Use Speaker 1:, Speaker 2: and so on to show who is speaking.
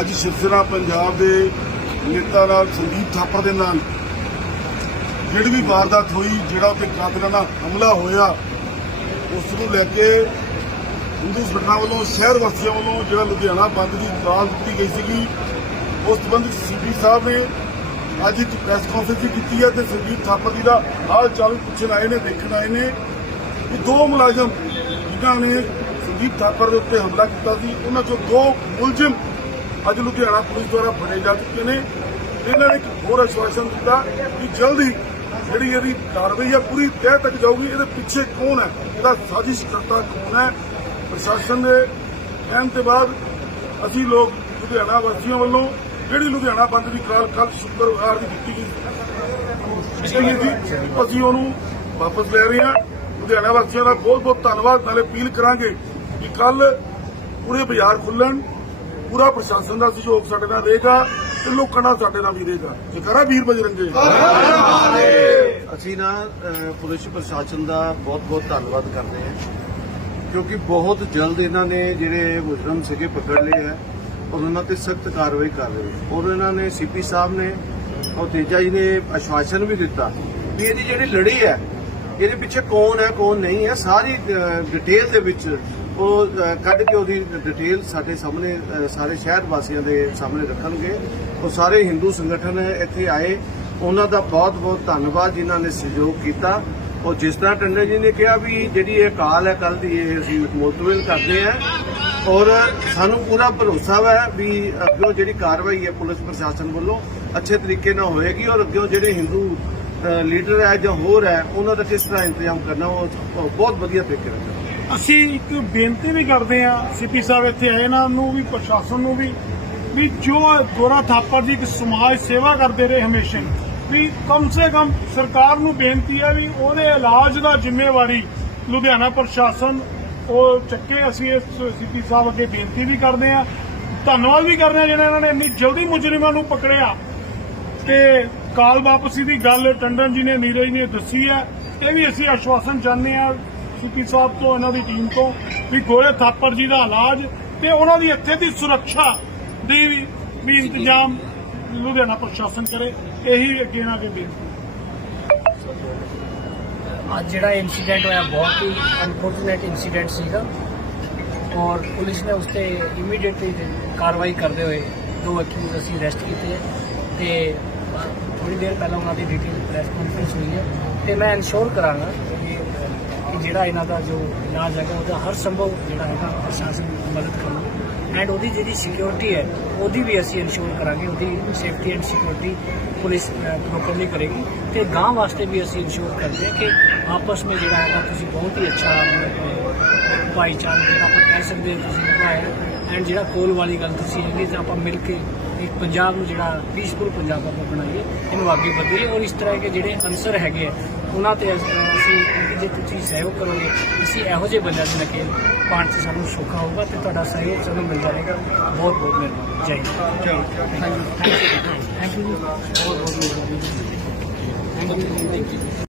Speaker 1: ਅੱਜ ਸ਼ਿਵ ਸੈਨਾ ਪੰਜਾਬ ਦੇ ਨੇਤਾ ਨਾਲ ਸੰਦੀਪ ਥਾਪਰ ਦੇ ਨਾਲ ਜਿਹੜੀ ਵੀ ਵਾਰਦਾਤ ਹੋਈ, ਜਿਹੜਾ ਉੱਥੇ ਕਾਤਲਾਂ ਦਾ ਹਮਲਾ ਹੋਇਆ, ਉਸ ਨੂੰ ਲੈ ਕੇ ਹਿੰਦੂ ਸੰਗਠਨਾਂ ਵੱਲੋਂ, ਸ਼ਹਿਰ ਵਾਸੀਆਂ ਵੱਲੋਂ ਜਿਹੜਾ ਲੁਧਿਆਣਾ ਬੰਦ ਦੀ ਕਾਲ ਦਿੱਤੀ ਗਈ ਸੀਗੀ, ਉਸ ਸੰਬੰਧਿਤ ਸੀਪੀ ਸਾਹਿਬ ਨੇ ਅੱਜ ਇੱਕ ਪ੍ਰੈਸ ਕਾਨਫਰੰਸ ਵੀ ਕੀਤੀ ਹੈ ਤੇ ਸੰਦੀਪ ਥਾਪਰ ਜੀ ਦਾ ਹਾਲ ਚਾਲ ਪੁੱਛਣ ਆਏ ਨੇ, ਦੇਖਣ ਆਏ ਨੇ ਕਿ ਦੋ ਮੁਲਾਜ਼ਮ ਜਿਨ੍ਹਾਂ ਨੇ ਸੰਦੀਪ ਥਾਪਰ ਦੇ ਉੱਤੇ ਹਮਲਾ ਕੀਤਾ ਸੀ, ਉਹਨਾਂ ਚੋਂ ਦੋ ਮੁਲਜ਼ਮ ਅੱਜ ਲੁਧਿਆਣਾ ਪੁਲਿਸ ਦੁਆਰਾ ਫੜੇ ਜਾ ਚੁੱਕੇ ਨੇ। ਇਹਨਾਂ ਨੇ ਇੱਕ ਹੋਰ ਆਸ਼ਵਾਸਨ ਦਿੱਤਾ ਕਿ ਜਲਦੀ ਜਿਹੜੀ ਇਹਦੀ ਕਾਰਵਾਈ ਹੈ ਪੂਰੀ ਤਹਿ ਤੱਕ ਜਾਊਗੀ। ਇਹਦੇ ਪਿੱਛੇ ਕੌਣ ਹੈ? ਇਹਦਾ ਸਾਜ਼ਿਸ਼ ਕਰਤਾ ਕੌਣ ਹੈ? ਪ੍ਰਸ਼ਾਸਨ ਦੇ ਕਹਿਣ ਤੇ ਬਾਅਦ ਅਸੀਂ ਲੋਕ ਲੁਧਿਆਣਾ ਵਾਸੀਆਂ ਵੱਲੋਂ ਜਿਹੜੀ ਲੁਧਿਆਣਾ ਬੰਦ ਦੀ ਕਾਲ ਕੱਲ ਸ਼ੁੱਕਰਵਾਰ ਦੀ ਦਿੱਤੀ ਗਈ ਸੀ। ਅਸੀਂ ਉਹਨੂੰ ਵਾਪਸ ਲੈ ਰਹੇ ਹਾਂ। ਲੁਧਿਆਣਾ ਵਾਸੀਆਂ ਦਾ ਬਹੁਤ ਬਹੁਤ ਧੰਨਵਾਦ। ਨਾਲੇ ਅਪੀਲ ਕਰਾਂਗੇ ਕਿ ਕੱਲ ਪੂਰੇ ਬਾਜ਼ਾਰ ਖੁੱਲਣ ਪੂਰਾ ਪ੍ਰਸ਼ਾਸਨ ਦਾ ਸਹਿਯੋਗ ਸਾਡੇ ਨਾਲ ਰਹੇਗਾ ਤੇ ਲੋਕਾਂ ਨਾਲ ਸਾਡੇ ਨਾਲ ਵੀ ਰਹੇਗਾ। ਜੇਕਰ ਵੀਰ ਬਜਰੰਗੇ
Speaker 2: ਅਸੀਂ ਨਾ ਪੁਲਿਸ ਪ੍ਰਸ਼ਾਸਨ ਦਾ ਬਹੁਤ-ਬਹੁਤ ਧੰਨਵਾਦ ਕਰਦੇ ਹਾਂ, ਕਿਉਂਕਿ ਬਹੁਤ ਜਲਦ ਇਹਨਾਂ ਨੇ ਜਿਹੜੇ ਮੁਜਰਮ ਸੀਗੇ ਪਕੜ ਲਏ ਹੈ, ਔਰ ਉਹਨਾਂ ਤੇ ਸਖਤ ਕਾਰਵਾਈ ਕਰ ਰਹੇ ਔਰ ਇਹਨਾਂ ਨੇ ਸੀਪੀ ਸਾਹਿਬ ਨੇ ਔਰ ਤੇਜਾ ਜੀ ਨੇ ਆਸ਼ਵਾਸਨ ਵੀ ਦਿੱਤਾ ਕਿ ਇਹਦੀ ਜਿਹੜੀ ਲੜੀ ਹੈ, ਇਹਦੇ ਪਿੱਛੇ ਕੌਣ ਹੈ, ਕੌਣ ਨਹੀਂ ਹੈ, ਸਾਰੀ ਡਿਟੇਲ ਦੇ ਵਿੱਚ ਉਹ ਕੱਢ ਕੇ ਉਹਦੀ ਡਿਟੇਲ ਸਾਡੇ ਸਾਹਮਣੇ ਸਾਰੇ ਸ਼ਹਿਰ ਵਾਸੀਆਂ ਦੇ ਸਾਹਮਣੇ ਰੱਖਣਗੇ। ਉਹ ਸਾਰੇ ਹਿੰਦੂ ਸੰਗਠਨ ਇੱਥੇ ਆਏ। ਉਹਨਾਂ ਦਾ ਬਹੁਤ ਬਹੁਤ ਧੰਨਵਾਦ ਜਿਨ੍ਹਾਂ ਨੇ ਸਹਿਯੋਗ ਕੀਤਾ। ਔਰ ਜਿਸ ਤਰ੍ਹਾਂ ਟੰਡੇ ਜੀ ਨੇ ਕਿਹਾ ਵੀ ਜਿਹੜੀ ਇਹ ਕਾਲ ਹੈ ਕੱਲ ਦੀ ਇਹ ਅਸੀਂ ਮੁਲਤਵਿਲ ਕਰਦੇ ਹਾਂ। ਔਰ ਸਾਨੂੰ ਪੂਰਾ ਭਰੋਸਾ ਹੈ ਵੀ ਅੱਗੇ ਜਿਹੜੀ ਕਾਰਵਾਈ ਹੈ ਪੁਲਿਸ ਪ੍ਰਸ਼ਾਸਨ ਵੱਲੋਂ ਅੱਛੇ ਤਰੀਕੇ ਨਾਲ ਹੋਏਗੀ ਔਰ ਅੱਗੇ ਜਿਹੜੇ ਹਿੰਦੂ ਲੀਡਰ ਹੈ ਜਾਂ ਹੋਰ ਹੈ, ਉਹਨਾਂ ਦਾ ਕਿਸ ਤਰ੍ਹਾਂ ਇੰਤਜ਼ਾਮ ਕਰਨਾ ਉਹ ਬਹੁਤ ਵਧੀਆ ਤਰੀਕੇ ਨਾਲ
Speaker 3: ਅਸੀਂ ਇੱਕ ਬੇਨਤੀ ਵੀ ਕਰਦੇ ਹਾਂ ਸੀਪੀ ਸਾਹਿਬ ਇੱਥੇ ਆਏ ਇਹਨਾਂ ਨੂੰ ਵੀ, ਪ੍ਰਸ਼ਾਸਨ ਨੂੰ ਵੀ ਵੀ ਜੋ ਗੋਰਾ ਥਾਪਰ ਦੀ ਇੱਕ ਸਮਾਜ ਸੇਵਾ ਕਰਦੇ ਰਹੇ ਹਮੇਸ਼ਾ ਵੀ ਕਮ ਸੇ ਕਮ ਸਰਕਾਰ ਨੂੰ ਬੇਨਤੀ ਹੈ ਵੀ ਉਹਦੇ ਇਲਾਜ ਦਾ ਜ਼ਿੰਮੇਵਾਰੀ ਲੁਧਿਆਣਾ ਪ੍ਰਸ਼ਾਸਨ, ਉਹ ਚੱਕੇ ਅਸੀਂ ਇਸ ਸੀਪੀ ਸਾਹਿਬ ਅੱਗੇ ਬੇਨਤੀ ਵੀ ਕਰਦੇ ਹਾਂ, ਧੰਨਵਾਦ ਵੀ ਕਰਦੇ ਹਾਂ ਜਿਹੜਾ ਇਹਨਾਂ ਨੇ ਇੰਨੀ ਜਲਦੀ ਮੁਜਰਮਾਂ ਨੂੰ ਪਕੜਿਆ। ਤੇ ਕਾਲ ਵਾਪਸੀ ਦੀ ਗੱਲ ਟੰਡਨ ਜੀ ਨੇ, ਨੀਰਜ ਨੇ ਦੱਸੀ ਹੈ, ਇਹ ਵੀ ਅਸੀਂ ਆਸ਼ਵਾਸਨ ਚਾਹੁੰਦੇ ਹਾਂ ਸੀਪੀ ਸਾਹਿਬ ਤੋਂ, ਇਹਨਾਂ ਦੀ ਟੀਮ ਤੋਂ, ਵੀ ਗੋਲੇ ਥਾਪਰ ਜੀ ਦਾ ਇਲਾਜ ਤੇ ਉਹਨਾਂ ਦੀ ਇੱਥੇ ਦੀ ਸੁਰੱਖਿਆ ਦੀ ਵੀ- ਇੰਤਜ਼ਾਮ ਲੁਧਿਆਣਾ ਪ੍ਰਸ਼ਾਸਨ ਕਰੇ, ਇਹੀ ਅੱਗੇ ਨਾ ਅੱਗੇ ਬੇਨਤੀ।
Speaker 4: ਅੱਜ ਜਿਹੜਾ ਇਨਸੀਡੈਂਟ ਹੋਇਆ, ਬਹੁਤ ਹੀ ਅਨਫੋਰਚੂਨੇਟ ਇਨਸੀਡੈਂਟ ਸੀਗਾ ਔਰ ਪੁਲਿਸ ਨੇ ਉਸ ਤੇ ਇਮੀਡੀਏਟਲੀ ਕਾਰਵਾਈ ਕਰਦੇ ਹੋਏ ਦੋ ਅਕਿਊਜ਼ ਅਸੀਂ ਅਰੈਸਟ ਕੀਤੇ ਹੈ ਤੇ ਥੋੜੀ ਦੇਰ ਪਹਿਲਾਂ ਉਹਨਾਂ ਦੀ ਡਿਟੇਲ ਪ੍ਰੈਸ ਕਾਨਫਰੰਸ ਹੋਈ ਹੈ ਤੇ ਮੈਂ ਇਨਸ਼ੋਰ ਕਰਾਂਗਾ ਕਿ ਜਿਹੜਾ ਇਹਨਾਂ ਦਾ ਜੋ ਇਲਾਜ ਹੈਗਾ, ਉਹਦਾ ਹਰ ਸੰਭਵ ਜਿਹੜਾ ਹੈਗਾ ਪ੍ਰਸ਼ਾਸਨ ਮਦਦ ਕਰਨਾ। ਐਂਡ ਉਹਦੀ ਜਿਹੜੀ ਸਿਕਿਉਰਿਟੀ ਹੈ, ਉਹਦੀ ਵੀ ਅਸੀਂ ਇਨਸ਼ੋਰ ਕਰਾਂਗੇ, ਉਹਦੀ safety and security police properly ਕਰੇਗੀ। ਤੇ ਗਾਂ ਵਾਸਤੇ ਵੀ ਅਸੀਂ ਇਨਸ਼ੋਰ ਕਰਦੇ ਹਾਂ ਕਿ ਆਪਸ ਵਿੱਚ ਜਿਹੜਾ ਹੈਗਾ, ਤੁਸੀਂ ਬਹੁਤ ਹੀ ਅੱਛਾ ਭਾਈਚਾਰਾ ਜਿਹੜਾ ਆਪਾਂ ਕਹਿ ਸਕਦੇ ਹਾਂ ਤੁਸੀਂ ਨਿਭਾਇਆ। ਐਂਡ ਜਿਹੜਾ ਕੋਲ ਵਾਲੀ ਗੱਲ ਤੁਸੀਂ ਹੈਗੀ ਤਾਂ ਆਪਾਂ ਮਿਲ ਕੇ ਇੱਕ ਪੰਜਾਬ ਨੂੰ ਜਿਹੜਾ ਪੀਸਫੁਲ ਪੰਜਾਬ ਆਪਾਂ ਬਣਾਈਏ ਇਹਨੂੰ ਅੱਗੇ ਵਧੀਏ ਔਰ ਇਸ ਤਰ੍ਹਾਂ ਕੇ ਜਿਹੜੇ ਅਨਸਰ ਹੈਗੇ ਆ ਉਹਨਾਂ ਤੇ ਅਸ- ਜੇ ਤੁਸੀਂ ਸਹਿਯੋਗ ਕਰੋਗੇ ਅਸੀਂ ਇਹੋ ਜਿਹੇ ਬੰਦਿਆਂ ਦੇ ਨਕੇਲ ਪਾਉਣ 'ਚ ਸਾਨੂੰ ਸੌਖਾ ਹੋਊਗਾ ਤੇ ਤੁਹਾਡਾ ਸਹਿਯੋਗ ਸਾਨੂੰ ਮਿਲ ਜਾਏਗਾ ਬਹੁਤ ਬਹੁਤ ਮਿਹਰਬਾਨੀ। ਜੈ ਹਿੰਦ। ਚਲੋ ਥੈਂਕ ਯੂ। ਥੈਂਕ ਯੂ ਬਹੁਤ ਬਹੁਤ ਮਿਹਰਬਾਨੀ। Thank you